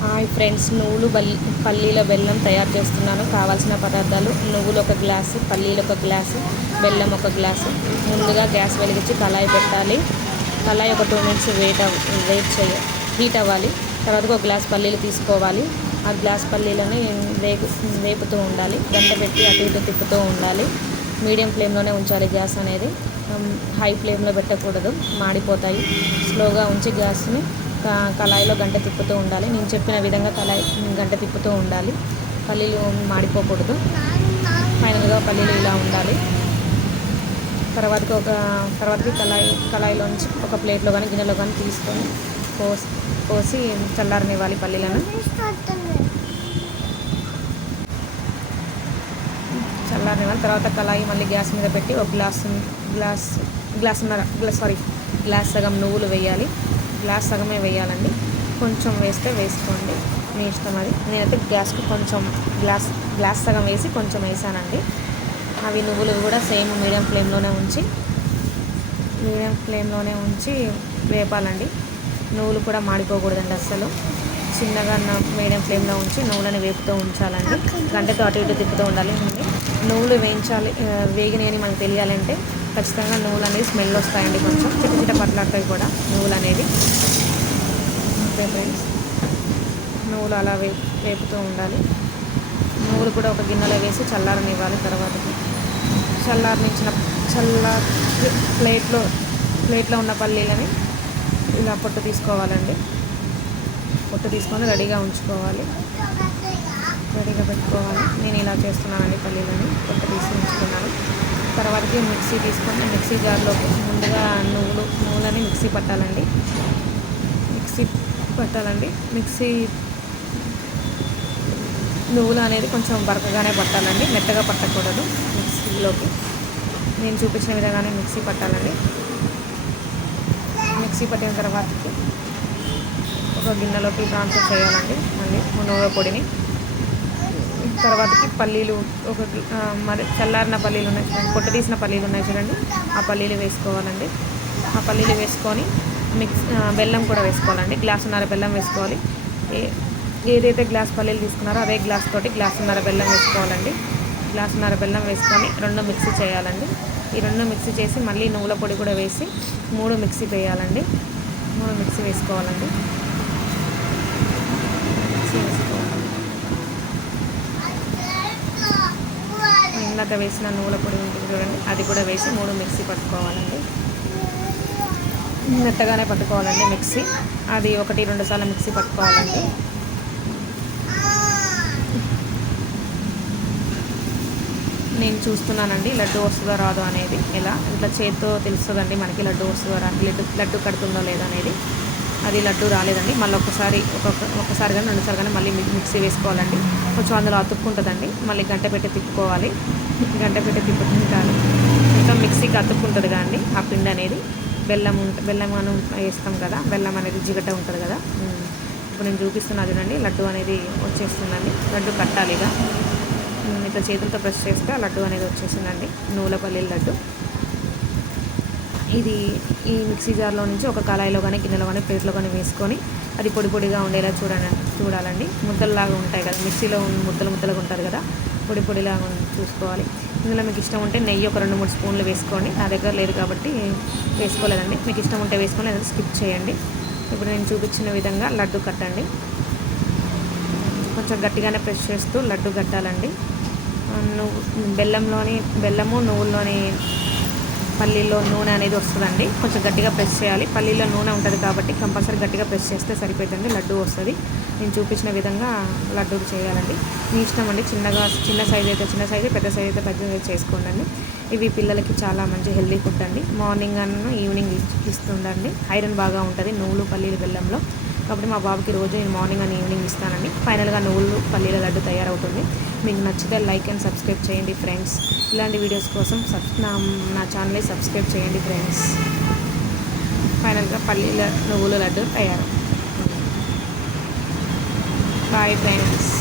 Hi friends, పల్లీల బెల్లం తయారు చేస్తున్నాను. కావాల్సిన పదార్థాలు: నువ్వులు ఒక గ్లాసు, పల్లీలు ఒక గ్లాసు, బెల్లం ఒక గ్లాసు. ముందుగా గ్యాస్ వెలిగించి కళాయి పెట్టాలి. కళాయి ఒక 2 మినిట్స్ హీట్ అవ్వాలి. తర్వాత ఒక గ్లాస్ పల్లీలు తీసుకోవాలి. ఆ గ్లాస్ పల్లీలని వేపుతూ ఉండాలి. గంట పెట్టి అటు ఇటు తిప్పుతూ ఉండాలి. మీడియం ఫ్లేమ్లోనే ఉంచాలి గ్యాస్ అనేది. హై ఫ్లేమ్లో పెట్టకూడదు, మాడిపోతాయి. స్లోగా ఉంచి గ్యాస్ని కళాయిలో గంట తిప్పుతూ ఉండాలి. నేను చెప్పిన విధంగా గంట తిప్పుతూ ఉండాలి. పల్లీలు మాడిపోకూడదు. ఫైనల్గా పల్లీలు ఇలా ఉండాలి. తర్వాతకి కళాయిలోంచి ఒక ప్లేట్లో కానీ గిన్నెలో కానీ తీసుకొని పోసి చల్లారనివ్వాలి పల్లీలను. చల్లారనివ్వాలి. తర్వాత కళాయి మళ్ళీ గ్యాస్ మీద పెట్టి ఒక గ్లాస్ సగం నువ్వులు వేయాలి. గ్లాస్ సగమే వేయాలండి. కొంచెం వేస్తే వేసుకోండి, మీ ఇష్టం అది. నేనైతే గ్యాస్కి కొంచెం గ్లాస్ సగం వేసి కొంచెం వేసానండి. అవి నువ్వులు కూడా సేమ్ మీడియం ఫ్లేమ్లోనే ఉంచి వేపాలండి. నువ్వులు కూడా మాడిపోకూడదండి అస్సలు. చిన్నగా మీడియం ఫ్లేమ్లో ఉంచి నువ్వులని వేపుతూ ఉంచాలండి. గంటతో అటు ఇటు తిప్పుతూ ఉండాలి. నువ్వులు వేగినాయని మనకు తెలియాలంటే ఖచ్చితంగా నువ్వులు అనేది స్మెల్ వస్తాయండి. కొంచెం చిట పట్లాడతాయి కూడా నువ్వులు అనేది. ఓకే ఫ్రెండ్స్, నువ్వులు అలా వేపుతూ ఉండాలి. నువ్వులు కూడా ఒక గిన్నెలో వేసి చల్లారనివ్వాలి. తర్వాతకి ప్లేట్లో ఉన్న పల్లీలని ఇలా పొట్టు తీసుకోవాలండి. పొట్టు తీసుకొని రెడీగా ఉంచుకోవాలి. రెడీగా పెట్టుకోవాలి. నేను ఇలా చేస్తున్నానండి. పల్లీలని పొట్టు తీసి ఉంచుకున్నాను. తర్వాతకి మిక్సీ తీసుకొని మిక్సీ జార్లో ముందుగా నువ్వులని మిక్సీ పట్టాలండి. నువ్వులు అనేది కొంచెం బరకగానే పట్టాలండి, మెత్తగా పట్టకూడదు. మిక్సీలోకి నేను చూపించిన విధంగానే మిక్సీ పట్టాలండి. మిక్సీ పట్టిన తర్వాతకి ఒక గిన్నెలోకి ట్రాన్స్ఫర్ చేయాలండి. మళ్ళీ నువ్వుల పొడిని. తర్వాతకి పల్లీలు చల్లారిన పల్లీలు ఉన్నాయి చూడండి, పొట్టు తీసిన పల్లీలు ఉన్నాయి చూడండి, ఆ పల్లీలు వేసుకోవాలండి. ఆ పల్లీలు వేసుకొని బెల్లం కూడా వేసుకోవాలండి. గ్లాసున్నర బెల్లం వేసుకోవాలి. ఏదైతే గ్లాస్ పల్లీలు తీసుకున్నారో అదే గ్లాసున్నర బెల్లం వేసుకోవాలండి. గ్లాసున్నర బెల్లం వేసుకొని రెండు మిక్సీ చేయాలండి. ఈ రెండు మిక్సీ చేసి మళ్ళీ నువ్వుల పొడి కూడా వేసి 3 మిక్సీ వేయాలండి. 3 మిక్సీ వేసుకోవాలండి. ఇందాక వేసిన నువ్వుల పొడి ఉంటుంది చూడండి, అది కూడా వేసి 3 మిక్సీ పట్టుకోవాలండి. మెత్తగానే పట్టుకోవాలండి మిక్సీ. అది 1-2 సార్లు మిక్సీ పట్టుకోవాలండి. నేను చూస్తున్నానండి లడ్డు వస్తుందో రాదో అనేది. ఇట్లా చేతితో తెలుస్తుందండి మనకి లడ్డు వస్తుందో లడ్డు కడుతుందో లేదో అనేది. అది లడ్డు రాలేదండి. మళ్ళీ ఒకసారి కానీ 2 సార్లు కానీ మళ్ళీ మిక్సీ వేసుకోవాలండి. కొంచెం అందులో అతుక్కుంటుందండి. మళ్ళీ గంట పెట్టి తిప్పుకోవాలి. గంట పెట్టి తిప్పుకుంటాను. మొత్తం మిక్సీకి అతుక్కుంటుంది కానీ ఆ పిండి అనేది. బెల్లం మనం వేస్తాం కదా, బెల్లం అనేది జిగట ఉంటుంది కదా. ఇప్పుడు నేను చూపిస్తున్నా చూడండి, లడ్డు అనేది వచ్చేస్తుందండి. లడ్డు కట్టాలిగా. ఇట్లా చేతులతో ప్రెస్ చేస్తే ఆ లడ్డు అనేది వచ్చేసిందండి, నువ్వుల పల్లీల లడ్డు. ఈ మిక్సీ జార్లో నుంచి ఒక కళాయిలో కానీ గిన్నెలో కానీ ప్లేట్లో కానీ వేసుకొని అది పొడిగా ఉండేలా చూడాలండి. ముద్దల్లాగా ఉంటాయి కదా, మిక్సీలో ముద్దలుగా ఉంటుంది కదా, పొడిలాగా చూసుకోవాలి. ఇందులో మీకు ఇష్టం ఉంటే నెయ్యి ఒక 2-3 స్పూన్లు వేసుకోండి. నా దగ్గర లేదు కాబట్టి వేసుకోలేదండి. మీకు ఇష్టం ఉంటే వేసుకొని లేదా స్కిప్ చేయండి. ఇప్పుడు నేను చూపించిన విధంగా లడ్డు కట్టండి. కొంచెం గట్టిగానే ప్రెస్ చేస్తూ లడ్డు కట్టాలండి. బెల్లము నువ్వుల్లోని పల్లీలో నూనె అనేది వస్తుందండి. కొంచెం గట్టిగా ప్రెస్ చేయాలి. పల్లీలో నూనె ఉంటుంది కాబట్టి కంపల్సరీ గట్టిగా ప్రెస్ చేస్తే సరిపోతుందండి, లడ్డు వస్తుంది. నేను చూపించిన విధంగా లడ్డు చేయాలండి. మీ ఇష్టం అండి. చిన్న సైజు అయితే చిన్న సైజు, పెద్ద సైజు అయితే పెద్ద సైజు చేసుకోండి. ఇవి పిల్లలకి చాలా మంచి హెల్దీ ఫుడ్ అండి. మార్నింగ్ అన్న ఈవినింగ్ ఇస్తుందండి. ఐరన్ బాగా ఉంటుంది నువ్వులు పల్లీలు బెల్లంలో. కాబట్టి మా బాబుకి రోజు నేను మార్నింగ్ అండ్ ఈవినింగ్ ఇస్తానండి. ఫైనల్గా నువ్వులు పల్లీల లడ్డు తయారవుతుంది. మీకు నచ్చితే లైక్ అండ్ సబ్స్క్రైబ్ చేయండి ఫ్రెండ్స్. ఇలాంటి వీడియోస్ కోసం నా ఛానల్ని సబ్స్క్రైబ్ చేయండి ఫ్రెండ్స్. ఫైనల్గా పల్లీల నువ్వుల లడ్డు తయారు. Bye friends.